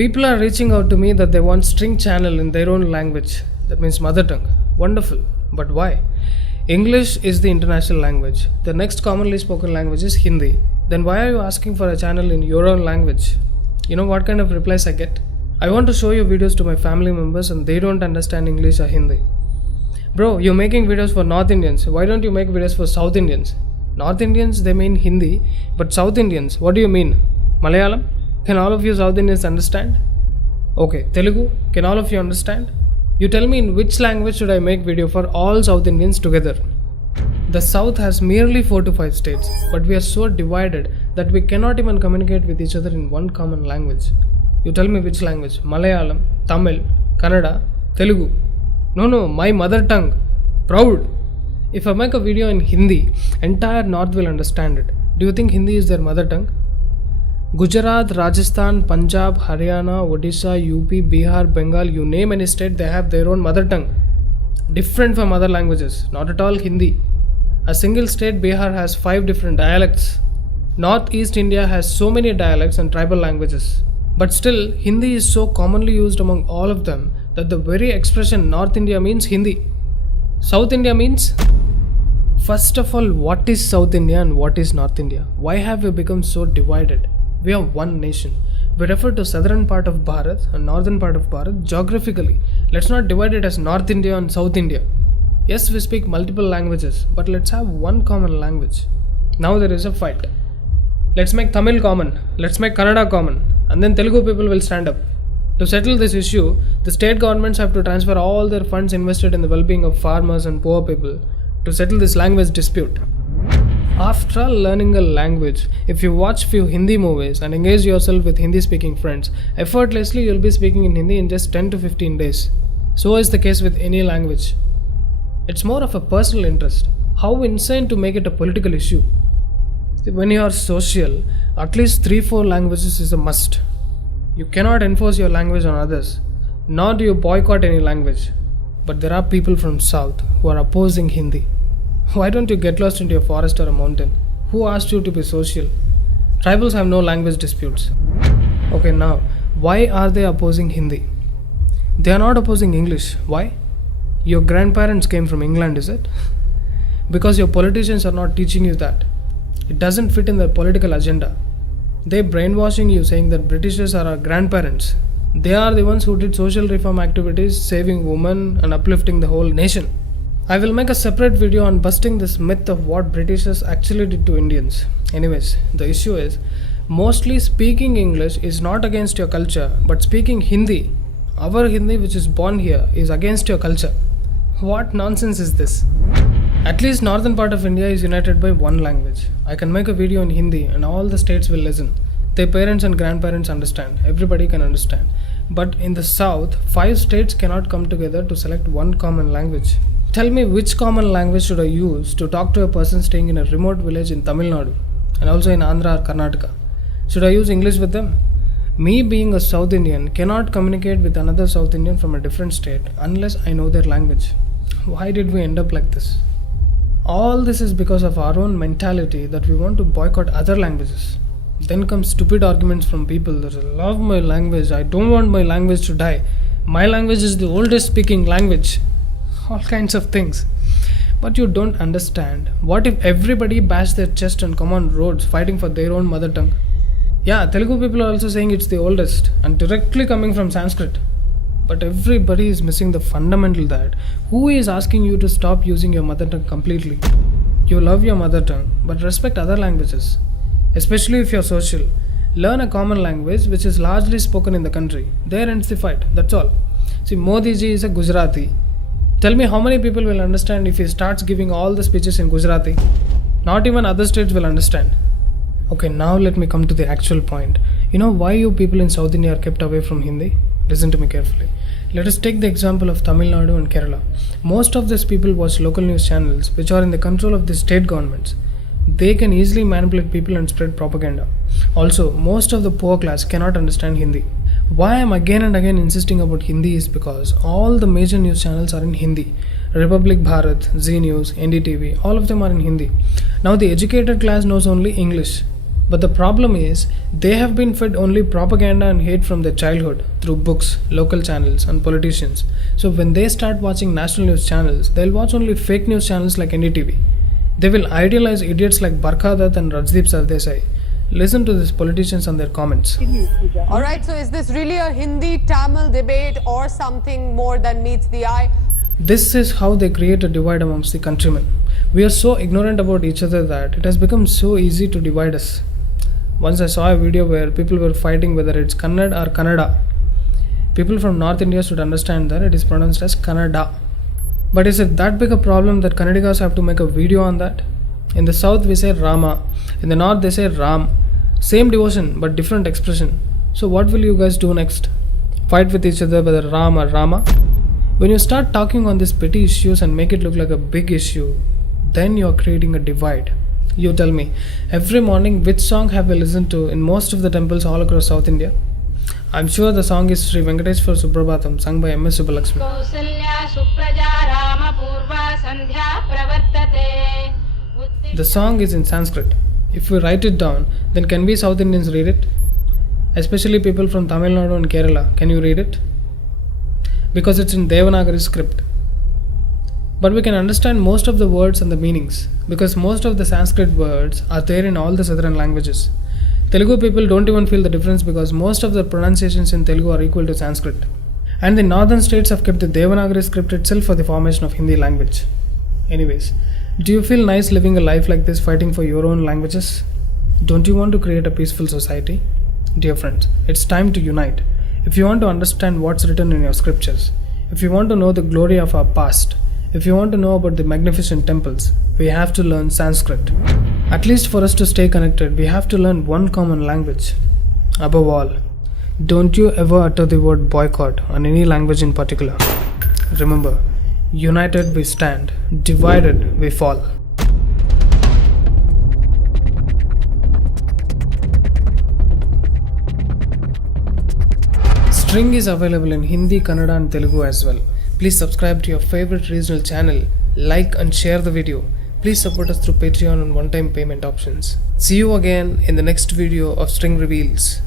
People are reaching out to me that they want string channel in their own language. That means mother tongue. Wonderful. But why? English is the international language. The next commonly spoken language is Hindi. Then why are you asking for a channel in your own language? You know what kind of replies I get? I want to show your videos to my family members and they don't understand English or Hindi. Bro, you're making videos for North Indians. Why don't you make videos for South Indians? North Indians, they mean Hindi. But South Indians, what do you mean? Malayalam? Can all of you South Indians understand? Okay, Telugu? Can all of you understand? You tell me in which language should I make video for all South Indians together? The South has merely 4 to 5 states, but we are so divided that we cannot even communicate with each other in one common language. You tell me which language? Malayalam, Tamil, Kannada, Telugu. No, my mother tongue. Proud. If I make a video in Hindi, entire North will understand it. Do you think Hindi is their mother tongue? Gujarat, Rajasthan, Punjab, Haryana, Odisha, UP, Bihar, Bengal, you name any state, they have their own mother tongue. Different from other languages, not at all Hindi. A single state, Bihar, has 5 different dialects. Northeast India has so many dialects and tribal languages. But still, Hindi is so commonly used among all of them that the very expression North India means Hindi. South India means? First of all, what is South India and what is North India? Why have we become so divided? We are one nation. We refer to southern part of Bharat and northern part of Bharat geographically. Let's not divide it as North India and South India. Yes, we speak multiple languages, but let's have one common language. Now there is a fight. Let's make Tamil common. Let's make Kannada common. And then Telugu people will stand up. To settle this issue, the state governments have to transfer all their funds invested in the well-being of farmers and poor people to settle this language dispute. After learning a language, if you watch few Hindi movies and engage yourself with Hindi speaking friends, effortlessly you'll be speaking in Hindi in just 10 to 15 days. So is the case with any language. It's more of a personal interest. How insane to make it a political issue. When you are social, at least 3-4 languages is a must. You cannot enforce your language on others, nor do you boycott any language. But there are people from South who are opposing Hindi. Why don't you get lost into a forest or a mountain? Who asked you to be social? Tribals have no language disputes. Okay, now, why are they opposing Hindi? They are not opposing English. Why? Your grandparents came from England, is it? Because your politicians are not teaching you that. It doesn't fit in their political agenda. They're brainwashing you saying that Britishers are our grandparents. They are the ones who did social reform activities, saving women and uplifting the whole nation. I will make a separate video on busting this myth of what Britishers actually did to Indians. Anyways, the issue is, mostly speaking English is not against your culture, but speaking Hindi, our Hindi which is born here, is against your culture. What nonsense is this? At least northern part of India is united by one language. I can make a video in Hindi and all the states will listen. Their parents and grandparents understand. Everybody can understand. But in the south, 5 states cannot come together to select one common language. Tell me which common language should I use to talk to a person staying in a remote village in Tamil Nadu and also in Andhra or Karnataka? Should I use English with them? Me being a South Indian cannot communicate with another South Indian from a different state unless I know their language. Why did we end up like this? All this is because of our own mentality that we want to boycott other languages. Then come stupid arguments from people that I love my language, I don't want my language to die. My language is the oldest speaking language. All kinds of things. But you don't understand. What if everybody bashed their chest and come on roads fighting for their own mother tongue? Yeah, Telugu people are also saying it's the oldest and directly coming from Sanskrit. But everybody is missing the fundamental that who is asking you to stop using your mother tongue completely? You love your mother tongue, but respect other languages. Especially if you're social. Learn a common language which is largely spoken in the country. There ends the fight, that's all. See, Modi ji is a Gujarati. Tell me how many people will understand if he starts giving all the speeches in Gujarati? Not even other states will understand. Okay, now let me come to the actual point. You know why you people in South India are kept away from Hindi? Listen to me carefully. Let us take the example of Tamil Nadu and Kerala. Most of these people watch local news channels which are in the control of the state governments. They can easily manipulate people and spread propaganda. Also, most of the poor class cannot understand Hindi. Why I am again and again insisting about Hindi is because all the major news channels are in Hindi. Republic Bharat, Zee News, NDTV, all of them are in Hindi. Now the educated class knows only English. But the problem is, they have been fed only propaganda and hate from their childhood through books, local channels, and politicians. So when they start watching national news channels, they'll watch only fake news channels like NDTV. They will idealize idiots like Barkha Dutt and Rajdeep Sardesai. Listen to these politicians and their comments. Alright, so is this really a Hindi-Tamil debate or something more than meets the eye? This is how they create a divide amongst the countrymen. We are so ignorant about each other that it has become so easy to divide us. Once I saw a video where people were fighting whether it's Kannada or Kannada. People from North India should understand that it is pronounced as Kannada. But is it that big a problem that Kannadigas have to make a video on that? In the south we say Rama, in the north they say Ram. Same devotion but different expression. So what will you guys do next? Fight with each other whether Ram or Rama? When you start talking on these petty issues and make it look like a big issue, then you are creating a divide. You tell me, every morning which song have I listened to in most of the temples all across South India? I'm sure the song is Sri Venkateshwar Suprabhatam, sung by M.S. Subbulakshmi. Kausalya Supraja Rama Purva Sandhya Pravartate. The song is in Sanskrit. If we write it down, then can we South Indians read it? Especially people from Tamil Nadu and Kerala, can you read it? Because it's in Devanagari script. But we can understand most of the words and the meanings, because most of the Sanskrit words are there in all the southern languages. Telugu people don't even feel the difference because most of the pronunciations in Telugu are equal to Sanskrit. And the northern states have kept the Devanagari script itself for the formation of Hindi language. Anyways, do you feel nice living a life like this, fighting for your own languages? Don't you want to create a peaceful society? Dear friends, it's time to unite. If you want to understand what's written in your scriptures, if you want to know the glory of our past, if you want to know about the magnificent temples, we have to learn Sanskrit. At least for us to stay connected, we have to learn one common language. Above all, don't you ever utter the word boycott on any language in particular. Remember, united we stand, divided we fall. String is available in Hindi, Kannada and Telugu as well. Please subscribe to your favorite regional channel, like and share the video. Please support us through Patreon and one-time payment options. See you again in the next video of String Reveals.